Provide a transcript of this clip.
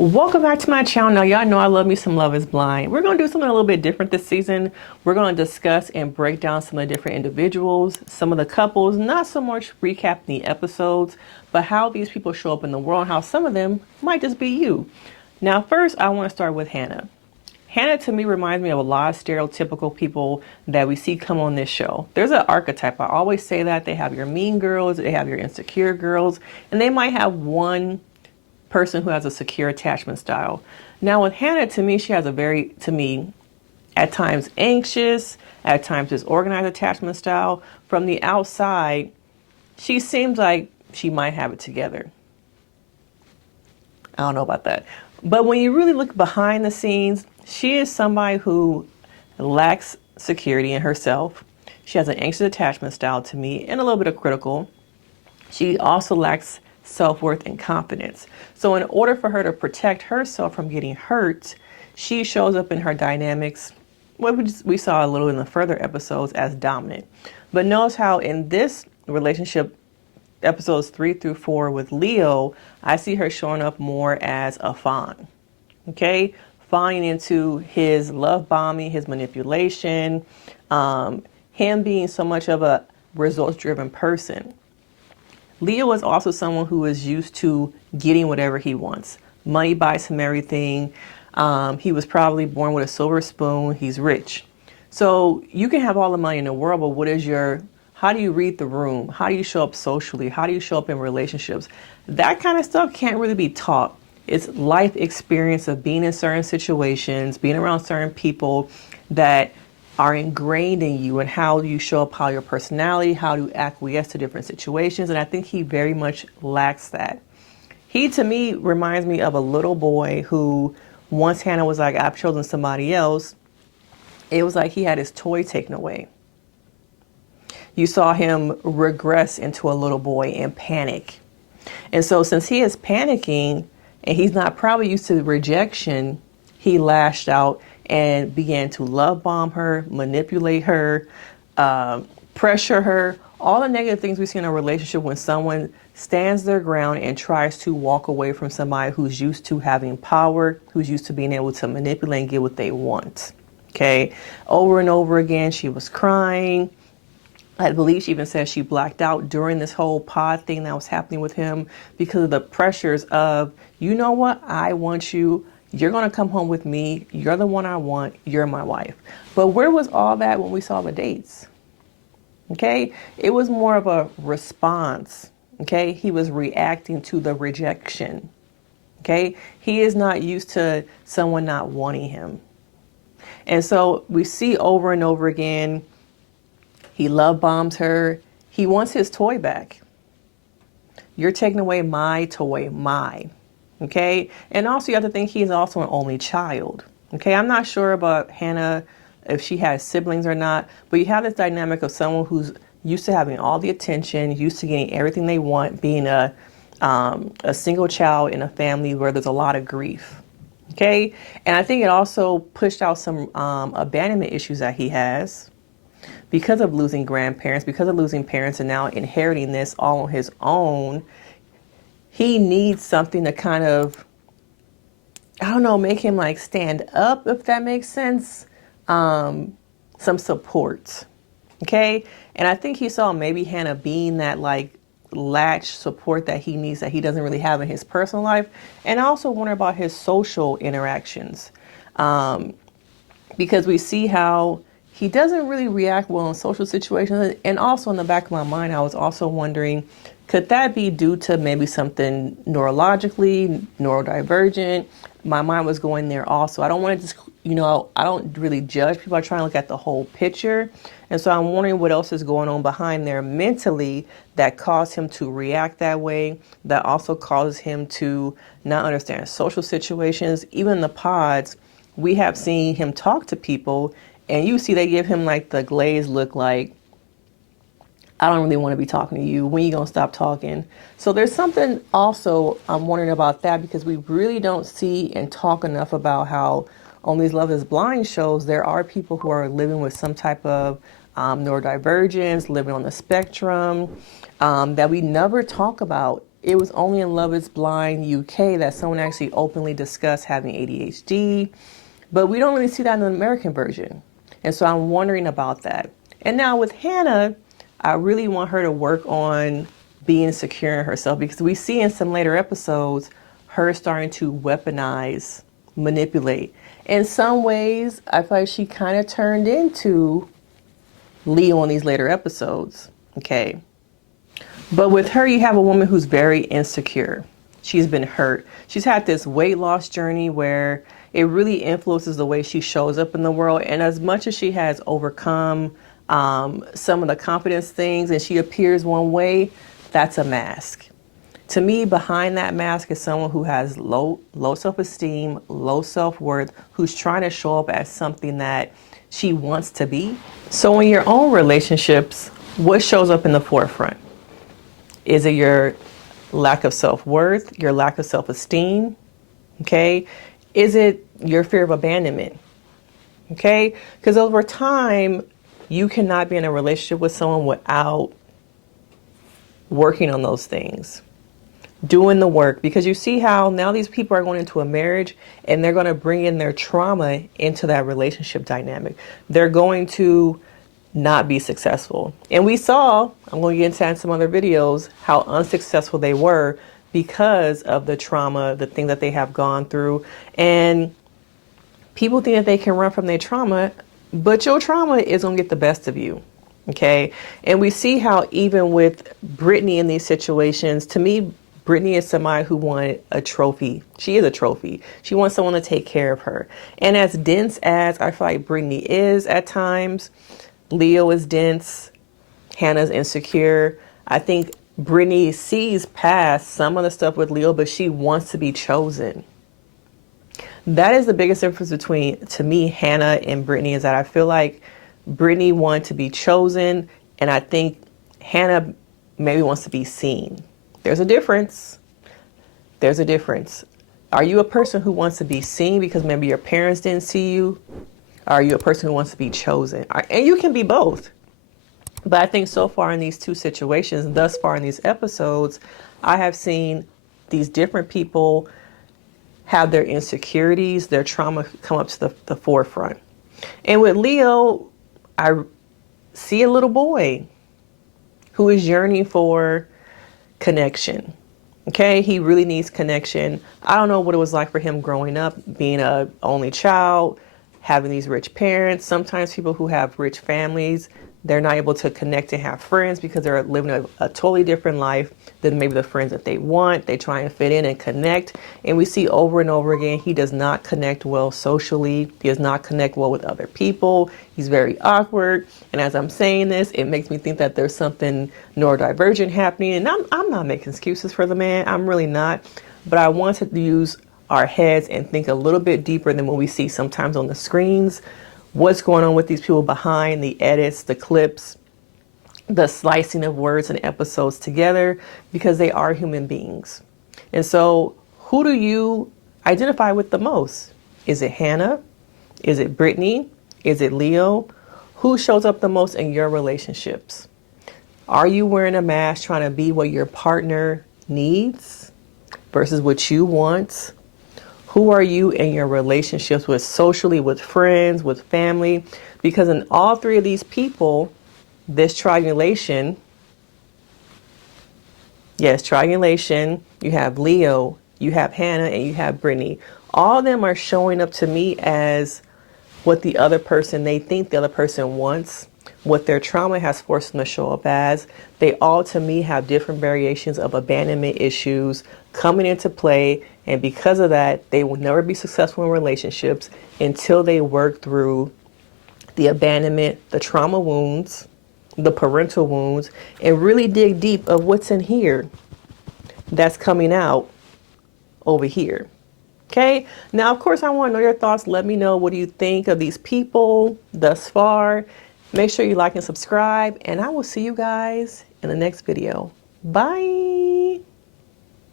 Welcome back to my channel. Now, y'all know I love me some Love is Blind. We're going to do something a little bit different this season. We're going to discuss and break down some of the different individuals, some of the couples, not so much recapping the episodes, but how these people show up in the world, how some of them might just be you. Now, first, I want to start with Hannah. Hannah, to me, reminds me of a lot of stereotypical people that we see come on this show. There's an archetype. I always say that. They have your mean girls, they have your insecure girls, and they might have one person who has a secure attachment style. Now with Hannah, to me, she has a very, to me, at times anxious, at times disorganized attachment style. From the outside, she seems like she might have it together. I don't know about that. But when you really look behind the scenes, she is somebody who lacks security in herself. She has an anxious attachment style to me and a little bit of critical. She also lacks self-worth and confidence. So in order for her to protect herself from getting hurt, she shows up in her dynamics, what we saw a little in the further episodes, as dominant. But notice how in this relationship, episodes 3 through 4 with Leo, I see her showing up more as a fawn. Okay? Fawning into his love bombing, his manipulation, him being so much of a results-driven person. Leo is also someone who is used to getting whatever he wants. Money buys him everything. He was probably born with a silver spoon. He's rich. So you can have all the money in the world, but how do you read the room? How do you show up socially? How do you show up in relationships? That kind of stuff can't really be taught. It's life experience of being in certain situations, being around certain people that are ingrained in you, and how you show up, how your personality, how to acquiesce to different situations. And I think he very much lacks that. He, to me, reminds me of a little boy who, once Hannah was like, I've chosen somebody else, it was like he had his toy taken away. You saw him regress into a little boy and panic. And so since he is panicking and he's not probably used to rejection, he lashed out and began to love bomb her, manipulate her, pressure her, all the negative things we see in a relationship when someone stands their ground and tries to walk away from somebody who's used to having power, who's used to being able to manipulate and get what they want. Okay, over and over again, she was crying. I believe she even said she blacked out during this whole pod thing that was happening with him because of the pressures of, you know what, I want you. You're going to come home with me. You're the one I want. You're my wife. But where was all that when we saw the dates? Okay. It was more of a response. Okay. He was reacting to the rejection. Okay. He is not used to someone not wanting him. And so we see over and over again, he love bombs her. He wants his toy back. You're taking away my toy, mine. Okay. And also you have to think he's also an only child. Okay. I'm not sure about Hannah, if she has siblings or not, but you have this dynamic of someone who's used to having all the attention, used to getting everything they want, being a single child in a family where there's a lot of grief. Okay. And I think it also pushed out some abandonment issues that he has because of losing grandparents, because of losing parents, and now inheriting this all on his own. He needs something to kind of, I don't know, make him like stand up, if that makes sense. Some support. Okay. And I think he saw maybe Hannah being that like latch support that he needs, that he doesn't really have in his personal life. And I also wonder about his social interactions. Because we see how he doesn't really react well in social situations. And also in the back of my mind, I was also wondering, could that be due to maybe something neurologically, neurodivergent? My mind was going there also. I don't want to just, I don't really judge people. I try to look at the whole picture. And so I'm wondering what else is going on behind there mentally that caused him to react that way, that also causes him to not understand social situations. Even in the pods, we have seen him talk to people, and you see they give him like the glazed look like, I don't really want to be talking to you. When are you going to stop talking? So there's something also I'm wondering about that, because we really don't see and talk enough about how on these Love is Blind shows, there are people who are living with some type of neurodivergence, living on the spectrum, that we never talk about it was only in Love is Blind UK that someone actually openly discussed having ADHD, but we don't really see that in the American version. And so I'm wondering about that. And now with Hannah, I really want her to work on being secure in herself, because we see in some later episodes her starting to weaponize, manipulate. In some ways, I feel like she kind of turned into Leo in these later episodes. Okay. But with her, you have a woman who's very insecure. She's been hurt. She's had this weight loss journey where it really influences the way she shows up in the world. And as much as she has overcome some of the confidence things and she appears one way, that's a mask. To me, behind that mask is someone who has low self-esteem, low self-worth, who's trying to show up as something that she wants to be. So in your own relationships, what shows up in the forefront? Is it your lack of self-worth, your lack of self-esteem? Okay. Is it your fear of abandonment? Okay. Because over time, you cannot be in a relationship with someone without working on those things, doing the work, because you see how now these people are going into a marriage and they're going to bring in their trauma into that relationship dynamic. They're going to not be successful. And we saw, I'm going to get into that in some other videos, how unsuccessful they were because of the trauma, the thing that they have gone through. And people think that they can run from their trauma, but your trauma is going to get the best of you. Okay. And we see how even with Brittany in these situations, to me, Brittany is somebody who wanted a trophy. She is a trophy. She wants someone to take care of her. And as dense as I feel like Brittany is at times, Leo is dense, Hannah's insecure. I think Brittany sees past some of the stuff with Leo, but she wants to be chosen. That is the biggest difference between, to me, Hannah and Brittany, is that I feel like Brittany wanted to be chosen, and I think Hannah maybe wants to be seen. There's a difference. There's a difference. Are you a person who wants to be seen because maybe your parents didn't see you? Are you a person who wants to be chosen? And you can be both. But I think so far in these two situations, thus far in these episodes, I have seen these different people have their insecurities, their trauma come up to the forefront. And with Leo, I see a little boy who is yearning for connection. Okay, he really needs connection. I don't know what it was like for him growing up, being a only child, having these rich parents. Sometimes people who have rich families, they're not able to connect and have friends because they're living a totally different life than maybe the friends that they want. They try and fit in and connect. And we see over and over again, he does not connect well socially. He does not connect well with other people. He's very awkward. And as I'm saying this, it makes me think that there's something neurodivergent happening. And I'm not making excuses for the man. I'm really not. But I want to use our heads and think a little bit deeper than what we see sometimes on the screens. What's going on with these people behind the edits, the clips, the slicing of words and episodes together, because they are human beings. And so who do you identify with the most? Is it Hannah? Is it Brittany? Is it Leo? Who shows up the most in your relationships? Are you wearing a mask trying to be what your partner needs versus what you want? Who are you in your relationships with, socially, with friends, with family? Because in all three of these people, this triangulation, yes, triangulation, you have Leo, you have Hannah, and you have Brittany. All of them are showing up to me as what the other person, they think the other person wants, what their trauma has forced them to show up as. They all, to me, have different variations of abandonment issues coming into play. And because of that, they will never be successful in relationships until they work through the abandonment, the trauma wounds, the parental wounds, and really dig deep of what's in here that's coming out over here. Okay. Now, of course, I want to know your thoughts. Let me know, what do you think of these people thus far? Make sure you like and subscribe, and I will see you guys in the next video. Bye.